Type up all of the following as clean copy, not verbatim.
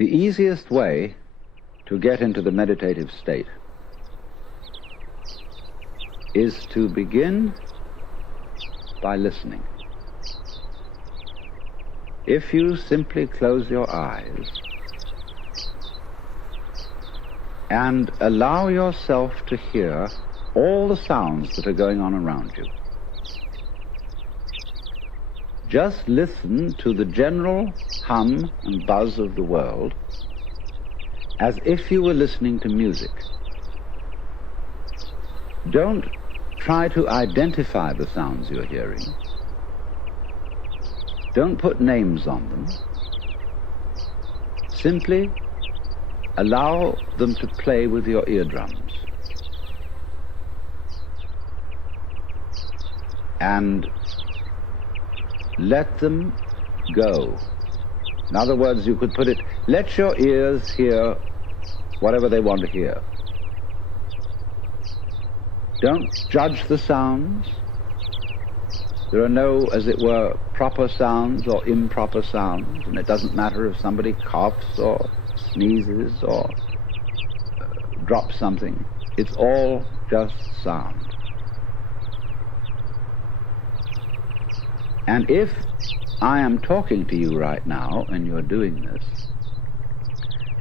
The easiest way to get into the meditative state is to begin by listening. If you simply close your eyes and allow yourself to hear all the sounds that are going on around you, just listen to the general hum and buzz of the world as if you were listening to music. Don't try to identify the sounds you're hearing. Don't put names on them. Simply allow them to play with your eardrums. And let them go. In other words, you could put it, let your ears hear whatever they want to hear. Don't judge the sounds. There are no, as it were, proper sounds or improper sounds, and it doesn't matter if somebody coughs or sneezes or drops something. It's all just sound. And if I am talking to you right now and you're doing this,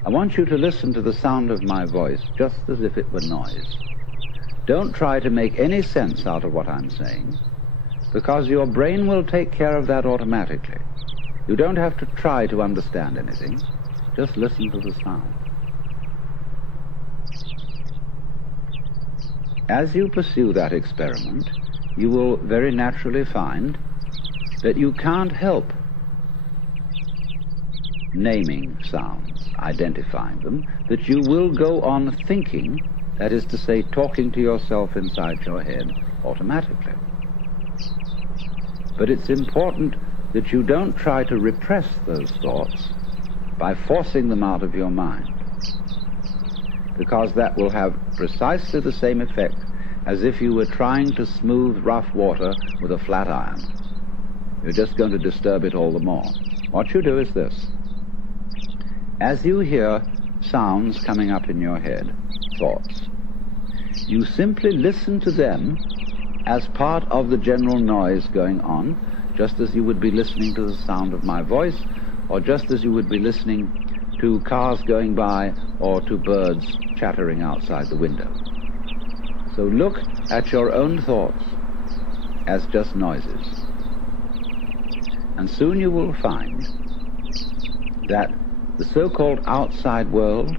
I want you to listen to the sound of my voice just as if it were noise. Don't try to make any sense out of what I'm saying, because your brain will take care of that automatically. You don't have to try to understand anything. Just listen to the sound. As you pursue that experiment, you will very naturally find that you can't help naming sounds, identifying them, that you will go on thinking, that is to say, talking to yourself inside your head automatically. But it's important that you don't try to repress those thoughts by forcing them out of your mind, because that will have precisely the same effect as if you were trying to smooth rough water with a flat iron. You're just going to disturb it all the more. What you do is this. As you hear sounds coming up in your head, thoughts, you simply listen to them as part of the general noise going on, just as you would be listening to the sound of my voice, or just as you would be listening to cars going by or to birds chattering outside the window. So look at your own thoughts as just noises. And soon you will find that the so-called outside world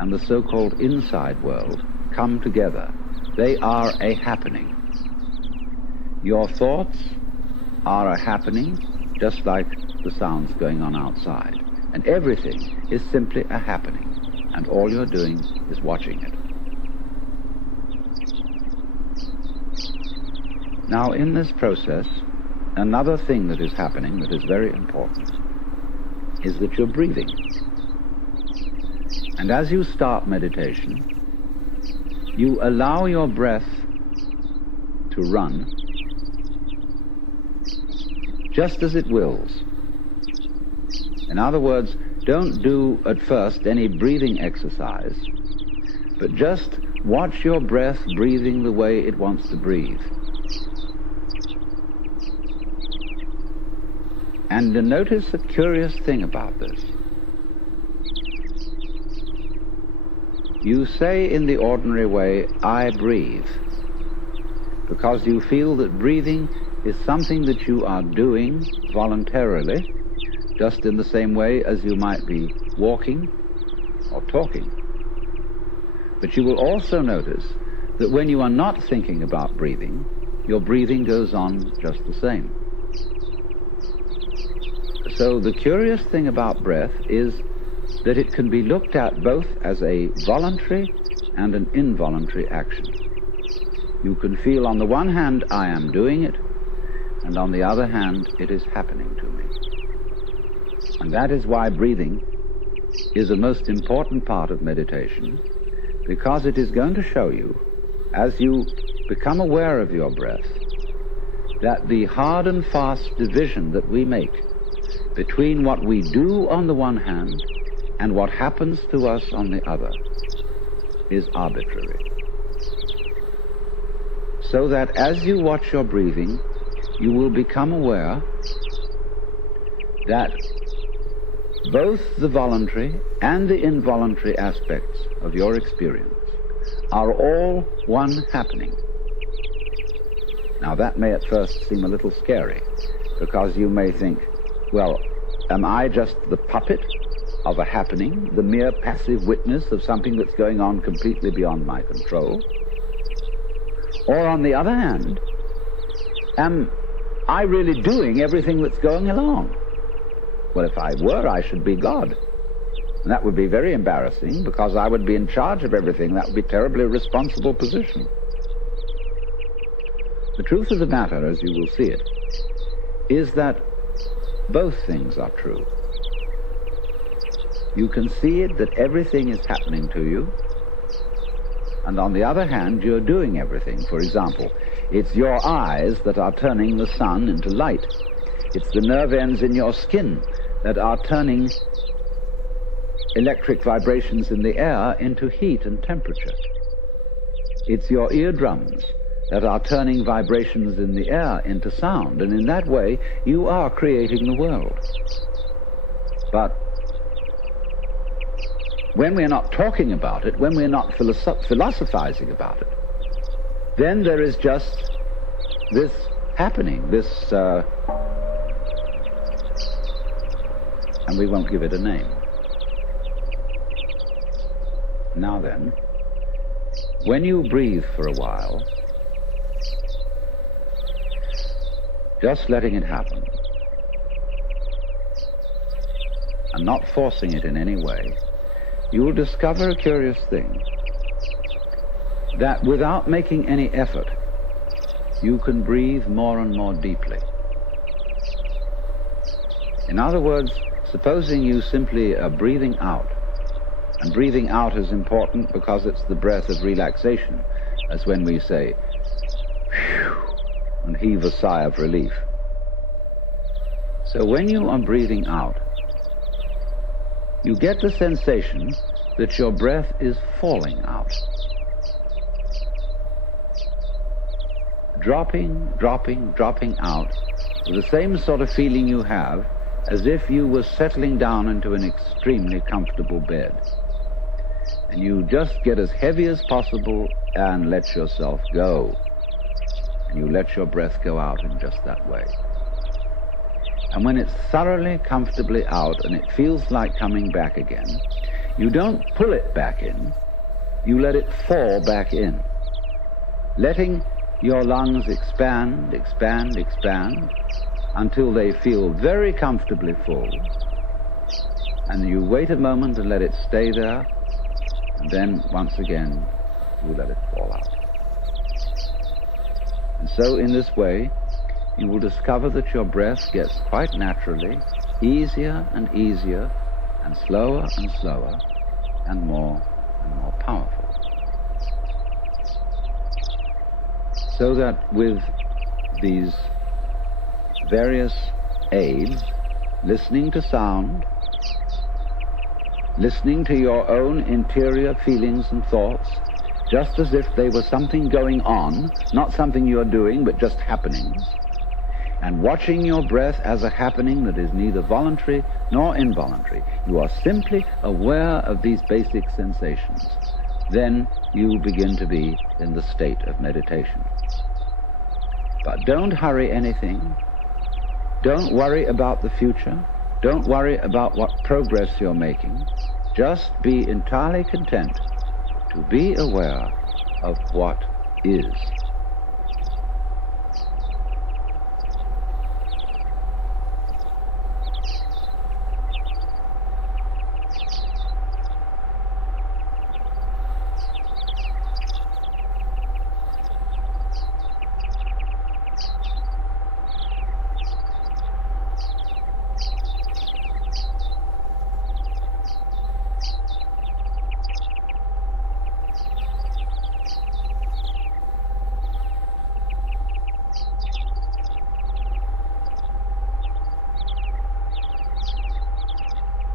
and the so-called inside world come together. They are a happening. Your thoughts are a happening, just like the sounds going on outside. And everything is simply a happening, and all you're doing is watching it. Now, in this process, another thing that is happening that is very important is that you're breathing. And as you start meditation, you allow your breath to run just as it wills. In other words, don't do at first any breathing exercise, but just watch your breath breathing the way it wants to breathe. And notice a curious thing about this. You say in the ordinary way, I breathe, because you feel that breathing is something that you are doing voluntarily, just in the same way as you might be walking or talking. But you will also notice that when you are not thinking about breathing, your breathing goes on just the same. So the curious thing about breath is that it can be looked at both as a voluntary and an involuntary action. You can feel on the one hand, I am doing it, and on the other hand, it is happening to me. And that is why breathing is a most important part of meditation, because it is going to show you, as you become aware of your breath, that the hard and fast division that we make between what we do on the one hand and what happens to us on the other is arbitrary. So that as you watch your breathing, you will become aware that both the voluntary and the involuntary aspects of your experience are all one happening. Now that may at first seem a little scary, because you may think, well, am I just the puppet of a happening, the mere passive witness of something that's going on completely beyond my control? Or on the other hand, am I really doing everything that's going along? Well, if I were, I should be God. And that would be very embarrassing, because I would be in charge of everything. That would be a terribly responsible position. The truth of the matter, as you will see it, is that both things are true. You can see it that everything is happening to you, and on the other hand, you're doing everything. For example, it's your eyes that are turning the sun into light. It's the nerve ends in your skin that are turning electric vibrations in the air into heat and temperature. It's your eardrums that are turning vibrations in the air into sound, and in that way you are creating the world. But when we're not talking about it, when we're not philosophizing about it, then there is just this happening, this and we won't give it a name. Now then, when you breathe for a while, just letting it happen, and not forcing it in any way, you will discover a curious thing, that without making any effort, you can breathe more and more deeply. In other words, supposing you simply are breathing out, and breathing out is important because it's the breath of relaxation, as when we say, phew, and heave a sigh of relief. So when you are breathing out, you get the sensation that your breath is falling out. Dropping, dropping, dropping out, with the same sort of feeling you have as if you were settling down into an extremely comfortable bed. And you just get as heavy as possible and let yourself go. And you let your breath go out in just that way. And when it's thoroughly, comfortably out and it feels like coming back again, you don't pull it back in, you let it fall back in, letting your lungs expand, expand, expand, until they feel very comfortably full. And you wait a moment and let it stay there, and then once again you let it fall out. And so in this way you will discover that your breath gets quite naturally easier and easier, and slower and slower, and more powerful. So that with these various aids, listening to sound, listening to your own interior feelings and thoughts, just as if they were something going on, not something you're doing, but just happenings, and watching your breath as a happening that is neither voluntary nor involuntary, you are simply aware of these basic sensations. Then you begin to be in the state of meditation. But don't hurry anything. Don't worry about the future. Don't worry about what progress you're making. Just be entirely content to be aware of what is.